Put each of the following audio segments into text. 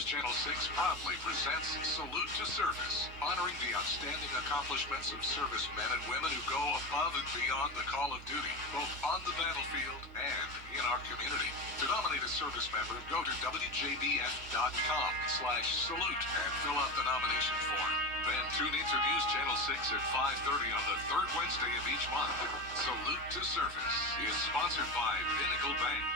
News Channel 6 proudly presents Salute to Service, honoring the outstanding accomplishments of servicemen and women who go above and beyond the call of duty, both on the battlefield and in our community. To nominate a service member, go to WJBF.com/salute and fill out the nomination form. Then tune in to News Channel 6 at 5:30 on the third Wednesday of each month. Salute to Service is sponsored by Pinnacle Bank.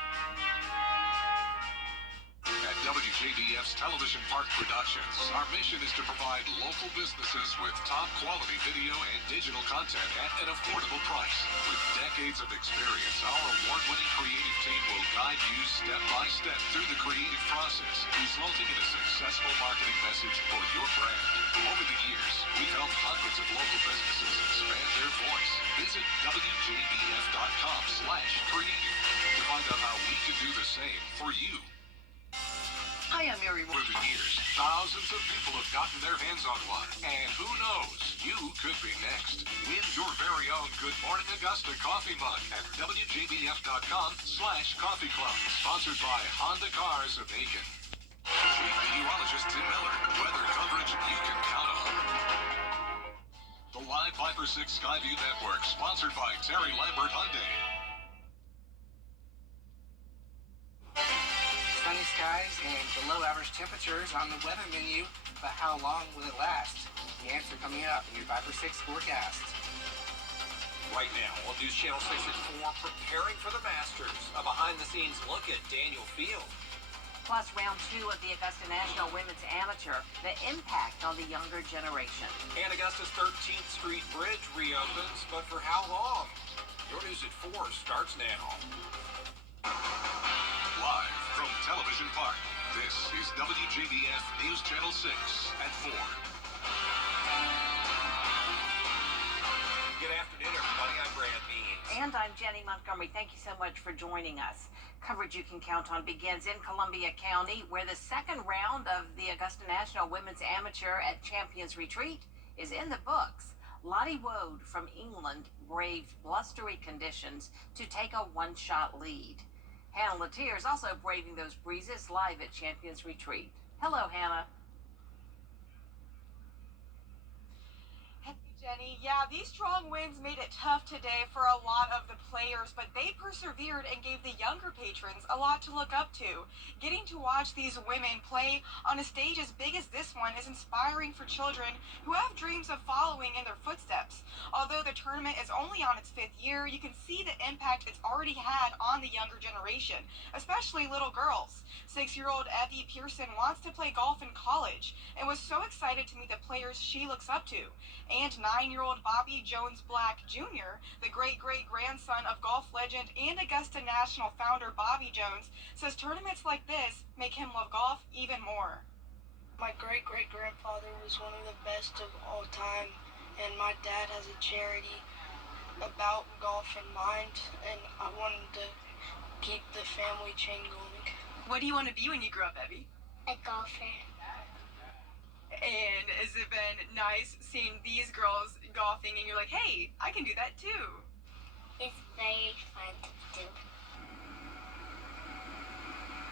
At WJBF's Television Park Productions, our mission is to provide local businesses with top quality video and digital content at an affordable price. With decades of experience, our award-winning creative team will guide you step by step through the creative process, resulting in a successful marketing message for your brand. Over the years, we've helped hundreds of local businesses expand their voice. Visit WJBF.com/creative to find out how we can do the same for you. Hi, I'm Mary. Over the years, thousands of people have gotten their hands on one. And who knows, you could be next. Win your very own Good Morning Augusta coffee mug at WJBF.com/coffee club. Sponsored by Honda Cars of Aiken. Chief Meteorologist Tim Miller. Weather coverage you can count on. The Live Viper 6 Skyview Network, sponsored by Terry Lambert Hyundai. Sunny skies and below average temperatures on the weather menu, but how long will it last? The answer coming up in your Viper 6 forecast. Right now on News Channel 6 at 4, preparing for the Masters. A behind-the-scenes look at Daniel Field. Plus, round 2 of the Augusta National Women's Amateur, the impact on the younger generation. And Augusta's 13th Street Bridge reopens, but for how long? Your News at 4 starts now. Live from Television Park, this is WJBF News Channel 6 at 4. Good afternoon, everybody. I'm Brad Means. And I'm Jenny Montgomery. Thank you so much for joining us. Coverage you can count on begins in Columbia County, where the second round of the Augusta National Women's Amateur at Champions Retreat is in the books. Lottie Woad from England braved blustery conditions to take a one-shot lead. Hannah Latier is also braving those breezes live at Champions Retreat. Hello, Hannah. Hey, Jenny. Yeah, these strong winds made it tough today for a lot of the players, but they persevered and gave the younger patrons a lot to look up to. Getting to watch these women play on a stage as big as this one is inspiring for children who have dreams of following in their footsteps. Although the tournament is only on its 5th year, you can see the impact it's already had on the younger generation, especially little girls. 6-year-old Evie Pearson wants to play golf in college and was so excited to meet the players she looks up to. And 9-year-old Bobby Jones Black Jr., the great-great-grandson of golf legend and Augusta National founder Bobby Jones, says tournaments like this make him love golf even more. My great-great-grandfather was one of the best of all time, and my dad has a charity about golf in mind, and I wanted to keep the family chain going. What do you want to be when you grow up, Evie? A golfer. And has it been nice seeing these girls golfing and you're like, hey, I can do that too? It's very fun to do.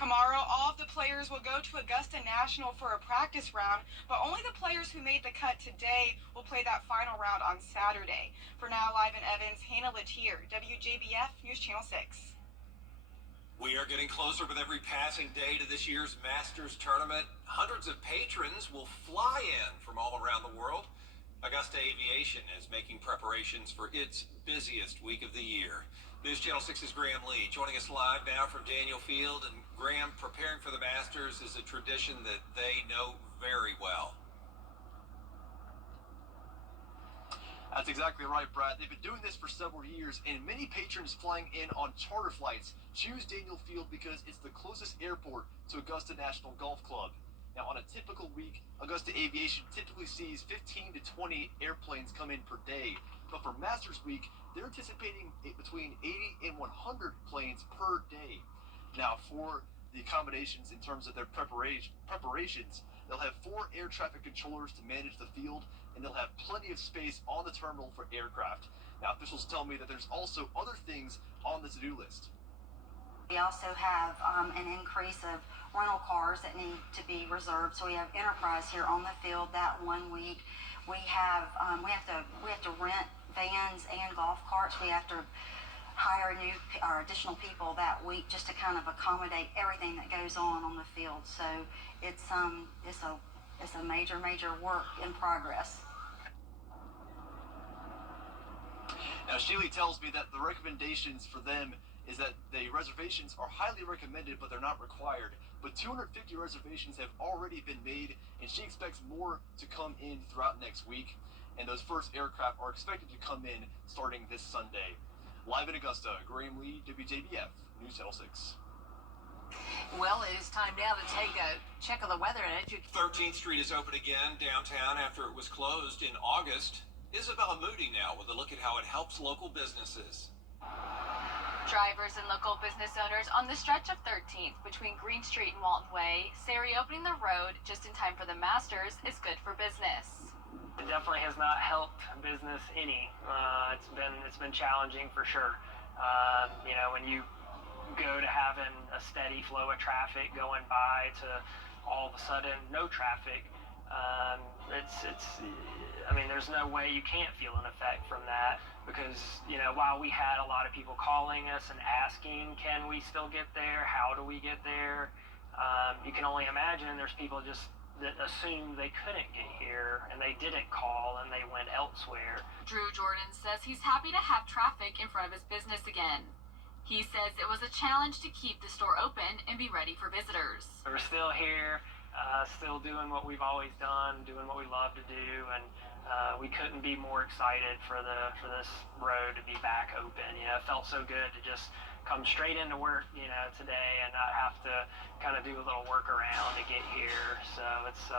Tomorrow, all of the players will go to Augusta National for a practice round, but only the players who made the cut today will play that final round on Saturday. For now, live in Evans, Hannah Latier, WJBF News Channel 6. We are getting closer with every passing day to this year's Masters tournament. Hundreds of patrons will fly in from all around the world. Augusta Aviation is making preparations for its busiest week of the year. News Channel 6's Graham Lee joining us live now from Daniel Field. And Graham, preparing for the Masters is a tradition that they know very well. That's exactly right, Brad. They've been doing this for several years, and many patrons flying in on charter flights choose Daniel Field because it's the closest airport to Augusta National Golf Club. Now, on a typical week, Augusta Aviation typically sees 15 to 20 airplanes come in per day. But for Masters Week, they're anticipating between 80 and 100 planes per day. Now, for the accommodations in terms of their preparations, they'll have 4 air traffic controllers to manage the field, and they'll have plenty of space on the terminal for aircraft. Now, officials tell me that there's also other things on the to-do list. We also have an increase of rental cars that need to be reserved. So we have Enterprise here on the field that 1 week. We have to rent vans and golf carts. We have to hire additional people that week just to kind of accommodate everything that goes on the field. So it's a major work in progress. Now, Sheely tells me that the recommendations for them is that the reservations are highly recommended, but they're not required. But 250 reservations have already been made, and she expects more to come in throughout next week. And those first aircraft are expected to come in starting this Sunday. Live in Augusta, Graham Lee, WJBF, News Channel 6. Well, it is time now to take a check of the weather and education. 13th Street is open again downtown after it was closed in August. Isabella Moody now with a look at how it helps local businesses. Drivers and local business owners on the stretch of 13th between Green Street and Walton Way say reopening the road just in time for the Masters is good for business. It definitely has not helped business any. It's been challenging for sure. When you go to having a steady flow of traffic going by to all of a sudden no traffic, there's no way you can't feel an effect from that, because while we had a lot of people calling us and asking, can we still get there, how do we get there, you can only imagine there's people just that assumed they couldn't get here and they didn't call and they went elsewhere. Drew Jordan says he's happy to have traffic in front of his business again. He says it was a challenge to keep the store open and be ready for visitors. We're still here, still doing what we've always done, doing what we love to do, and we couldn't be more excited for this road to be back open. It felt so good to just come straight into work, today and not have to kind of do a little workaround to get here. So it's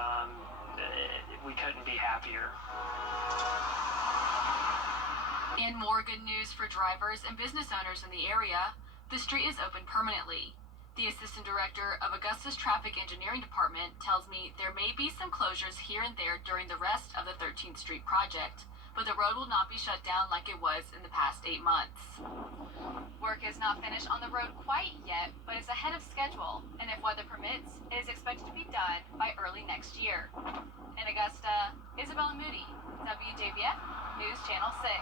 we couldn't be happier. In more good news for drivers and business owners in the area, the street is open permanently. The assistant director of Augusta's Traffic Engineering Department tells me there may be some closures here and there during the rest of the 13th Street project, but the road will not be shut down like it was in the past 8 months. Work is not finished on the road quite yet, but is ahead of schedule, and if weather permits, it is expected to be done by early next year. In Augusta, Isabella Moody, WJBF, News Channel 6.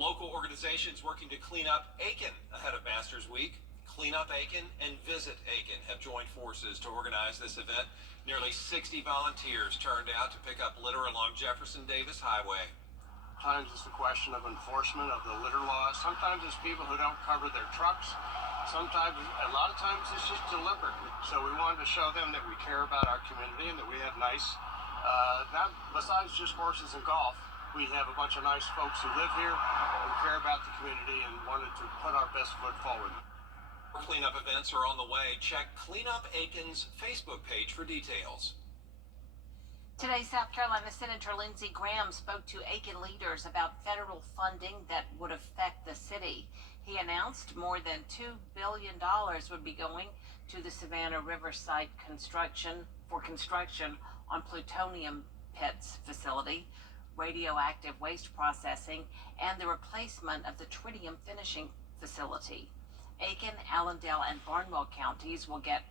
Local organizations working to clean up Aiken ahead of Masters Week. Clean Up Aiken and Visit Aiken have joined forces to organize this event. Nearly 60 volunteers turned out to pick up litter along Jefferson Davis Highway. Sometimes it's a question of enforcement of the litter laws. Sometimes it's people who don't cover their trucks. A lot of times it's just deliberate. So we wanted to show them that we care about our community and that we have nice, not besides just horses and golf, we have a bunch of nice folks who live here and care about the community and wanted to put our best foot forward. Cleanup events are on the way. Check Clean Up Aiken's Facebook page for details. Today, South Carolina Senator Lindsey Graham spoke to Aiken leaders about federal funding that would affect the city. He announced more than $2 billion would be going to the Savannah Riverside construction on plutonium pits facility, radioactive waste processing, and the replacement of the tritium finishing facility. Aiken, Allendale, and Barnwell counties will get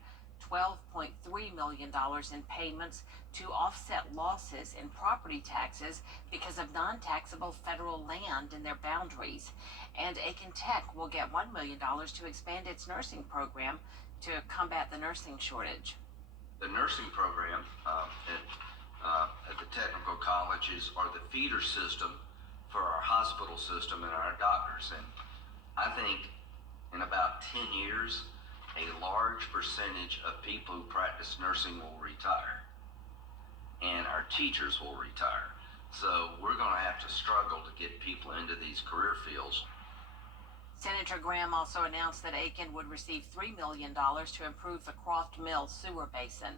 $12.3 million in payments to offset losses in property taxes because of non-taxable federal land in their boundaries. And Aiken Tech will get $1 million to expand its nursing program to combat the nursing shortage. The nursing program at the technical colleges are the feeder system for our hospital system and our doctors. And I think in about 10 years, a large percentage of people who practice nursing will retire, and our teachers will retire. So we're going to have to struggle to get people into these career fields. Senator Graham also announced that Aiken would receive $3 million to improve the Croft Mill sewer basin.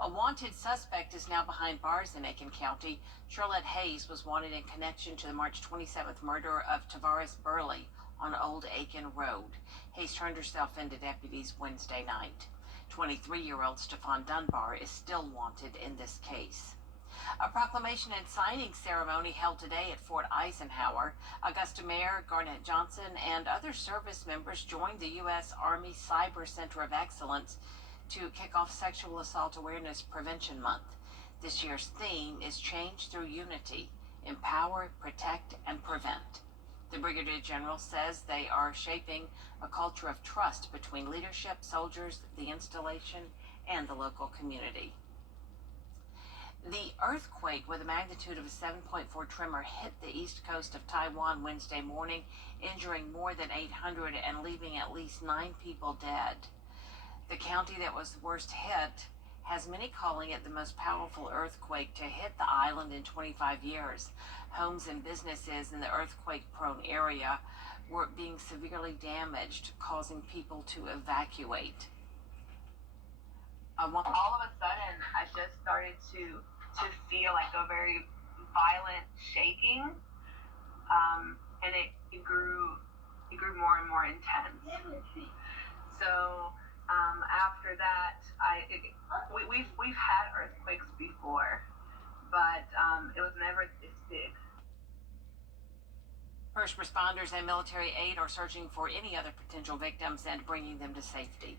A wanted suspect is now behind bars in Aiken County. Charlotte Hayes was wanted in connection to the March 27th murder of Tavares Burley on Old Aiken Road. Hayes turned herself in to deputies Wednesday night. 23-year-old Stephon Dunbar is still wanted in this case. A proclamation and signing ceremony held today at Fort Eisenhower. Augusta Mayor Garnett Johnson and other service members joined the U.S. Army Cyber Center of Excellence to kick off Sexual Assault Awareness Prevention Month. This year's theme is Change Through Unity, Empower, Protect, and Prevent. The Brigadier General says they are shaping a culture of trust between leadership, soldiers, the installation, and the local community. The earthquake with a magnitude of a 7.4 tremor hit the east coast of Taiwan Wednesday morning, injuring more than 800 and leaving at least 9 people dead. The county that was worst hit has many calling it the most powerful earthquake to hit the island in 25 years. Homes and businesses in the earthquake-prone area were being severely damaged, causing people to evacuate. All of a sudden, I just started to feel like a very violent shaking, and it grew more and more intense. So after that, we've had earthquakes before, but it was never this big. First responders and military aid are searching for any other potential victims and bringing them to safety.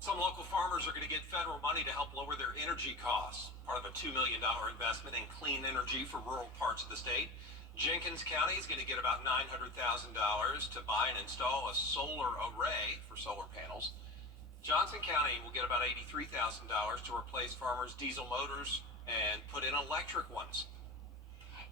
Some local farmers are going to get federal money to help lower their energy costs, part of a $2 million investment in clean energy for rural parts of the state. Jenkins County is going to get about $900,000 to buy and install a solar array for solar panels. Johnson County will get about $83,000 to replace farmers' diesel motors and put in electric ones.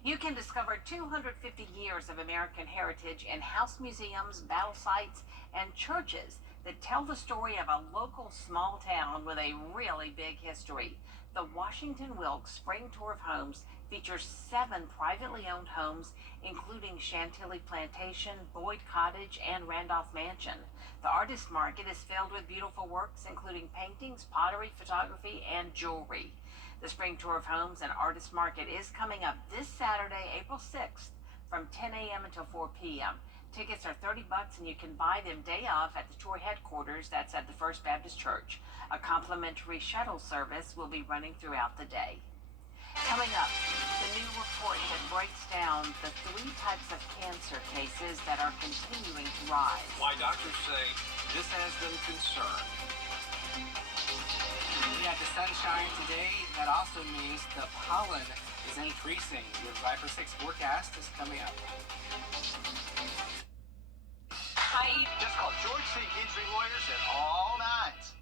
You can discover 250 years of American heritage in house museums, battle sites, and churches that tell the story of a local small town with a really big history. The Washington Wilkes Spring Tour of Homes features 7 privately owned homes, including Chantilly Plantation, Boyd Cottage, and Randolph Mansion. The artist market is filled with beautiful works, including paintings, pottery, photography, and jewelry. The Spring Tour of Homes and Artist Market is coming up this Saturday, April 6th, from 10 a.m. until 4 p.m. Tickets are $30 and you can buy them day of at the tour headquarters. That's at the First Baptist Church. A complimentary shuttle service will be running throughout the day. Coming up, the new report that breaks down the 3 types of cancer cases that are continuing to rise. Why doctors say this has them concerned. Yeah, the sunshine today, that also means the pollen is increasing. Your 5 for 6 forecast is coming up. Just call George C. Kinsley Lawyers at all nights.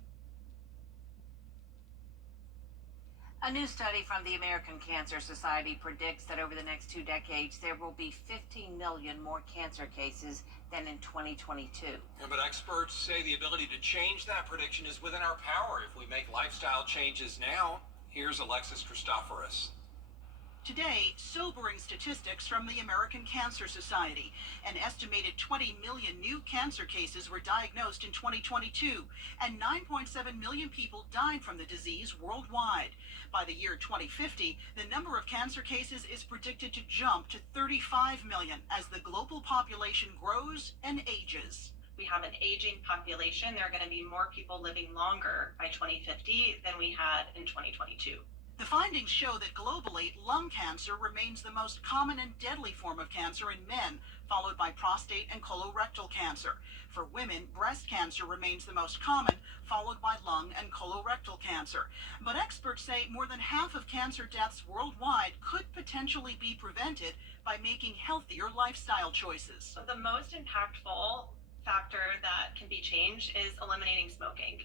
A new study from the American Cancer Society predicts that over the next 2 decades, there will be 15 million more cancer cases than in 2022. Yeah, but experts say the ability to change that prediction is within our power if we make lifestyle changes now. Here's Alexis Christoforous. Today, sobering statistics from the American Cancer Society. An estimated 20 million new cancer cases were diagnosed in 2022, and 9.7 million people died from the disease worldwide. By the year 2050, the number of cancer cases is predicted to jump to 35 million as the global population grows and ages. We have an aging population. There are going to be more people living longer by 2050 than we had in 2022. The findings show that globally, lung cancer remains the most common and deadly form of cancer in men, followed by prostate and colorectal cancer. For women, breast cancer remains the most common, followed by lung and colorectal cancer. But experts say more than half of cancer deaths worldwide could potentially be prevented by making healthier lifestyle choices. So the most impactful factor that can be changed is eliminating smoking.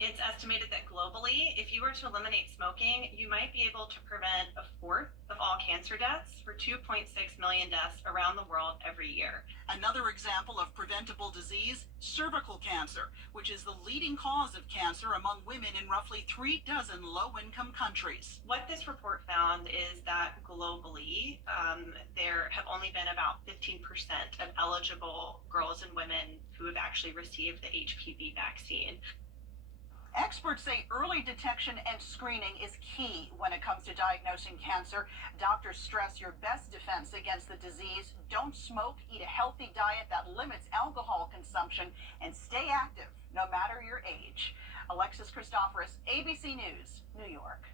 It's estimated that globally, if you were to eliminate smoking, you might be able to prevent 1/4 of all cancer deaths for 2.6 million deaths around the world every year. Another example of preventable disease, cervical cancer, which is the leading cause of cancer among women in roughly 36 low-income countries. What this report found is that globally, there have only been about 15% of eligible girls and women who have actually received the HPV vaccine. Experts say early detection and screening is key when it comes to diagnosing cancer. Doctors stress your best defense against the disease: don't smoke, eat a healthy diet that limits alcohol consumption, and stay active no matter your age. Alexis Christoforous, ABC News, New York.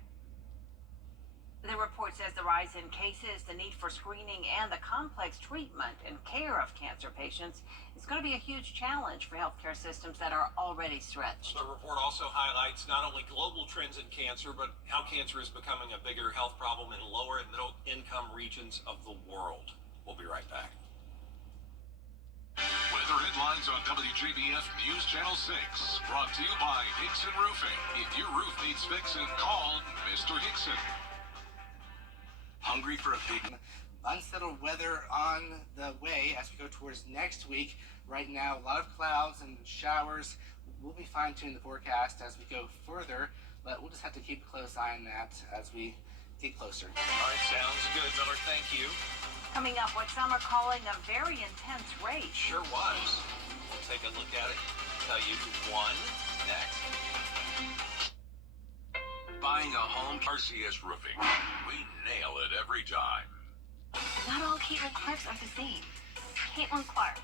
The report says the rise in cases, the need for screening, and the complex treatment and care of cancer patients is going to be a huge challenge for healthcare systems that are already stretched. The report also highlights not only global trends in cancer, but how cancer is becoming a bigger health problem in lower and middle income regions of the world. We'll be right back. Weather headlines on WJBF News Channel 6. Brought to you by Hickson Roofing. If your roof needs fixing, call Mr. Hickson. Hungry for a big unsettled weather on the way as we go towards next week. Right now, a lot of clouds and showers. We'll be fine-tuning the forecast as we go further, but we'll just have to keep a close eye on that as we get closer. All right, sounds good, Miller. Thank you. Coming up, what some are calling a very intense race. Sure was. We'll take a look at it, tell you who won next. Buying a home, RCS Roofing. We nail it every time. Not all Caitlin Clarks are the same. Caitlin Clark,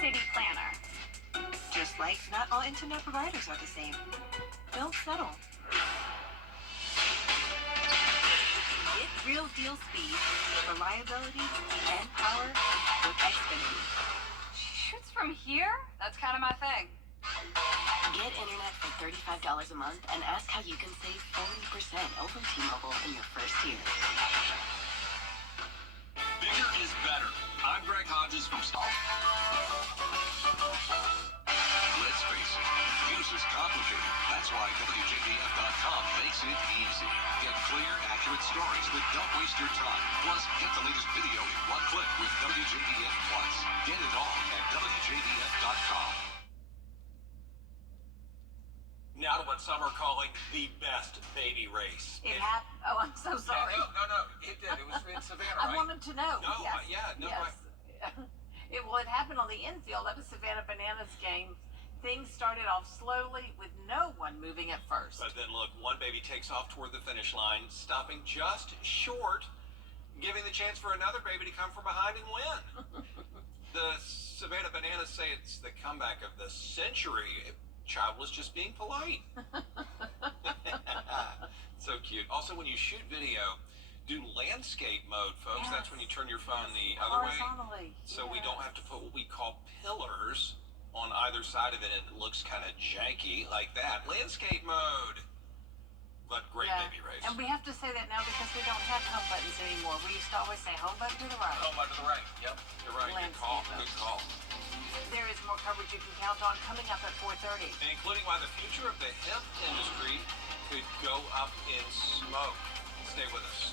city planner. Just like not all internet providers are the same. Don't settle. Get real deal speed, reliability, and power with Xfinity. She shoots from here? That's kind of my thing. Get internet for $35 a month and ask how you can save 40% over T-Mobile in your first year. Bigger is better. I'm Greg Hodges from Stall. Let's face it, news is complicated. That's why WJBF.com makes it easy. Get clear, accurate stories that don't waste your time. Plus, get the latest video in one click with WJBF Plus. Get it all at WJBF.com. Now to what some are calling the best baby race. It happened. Oh, I'm so sorry. Yeah, no, it did. It was in Savannah, I right? wanted to know. No, yes. yes. It happened on the infield of a Savannah Bananas game. Things started off slowly with no one moving at first. But then look, one baby takes off toward the finish line, stopping just short, giving the chance for another baby to come from behind and win. The Savannah Bananas say it's the comeback of the century. Child was just being polite. So cute. Also, when you shoot video, do landscape mode, folks. Yes. That's when you turn your phone the other way. Horizontally. So we don't have to put what we call pillars on either side of it, and it looks kind of janky like that. Landscape mode. But great baby race. And we have to say that now because we don't have home buttons anymore. We used to always say home button to the right. Home button to the right. Yep. You're right. Good call. Good call. There is more coverage you can count on coming up at 4:30. And including why the future of the hemp industry could go up in smoke. Stay with us.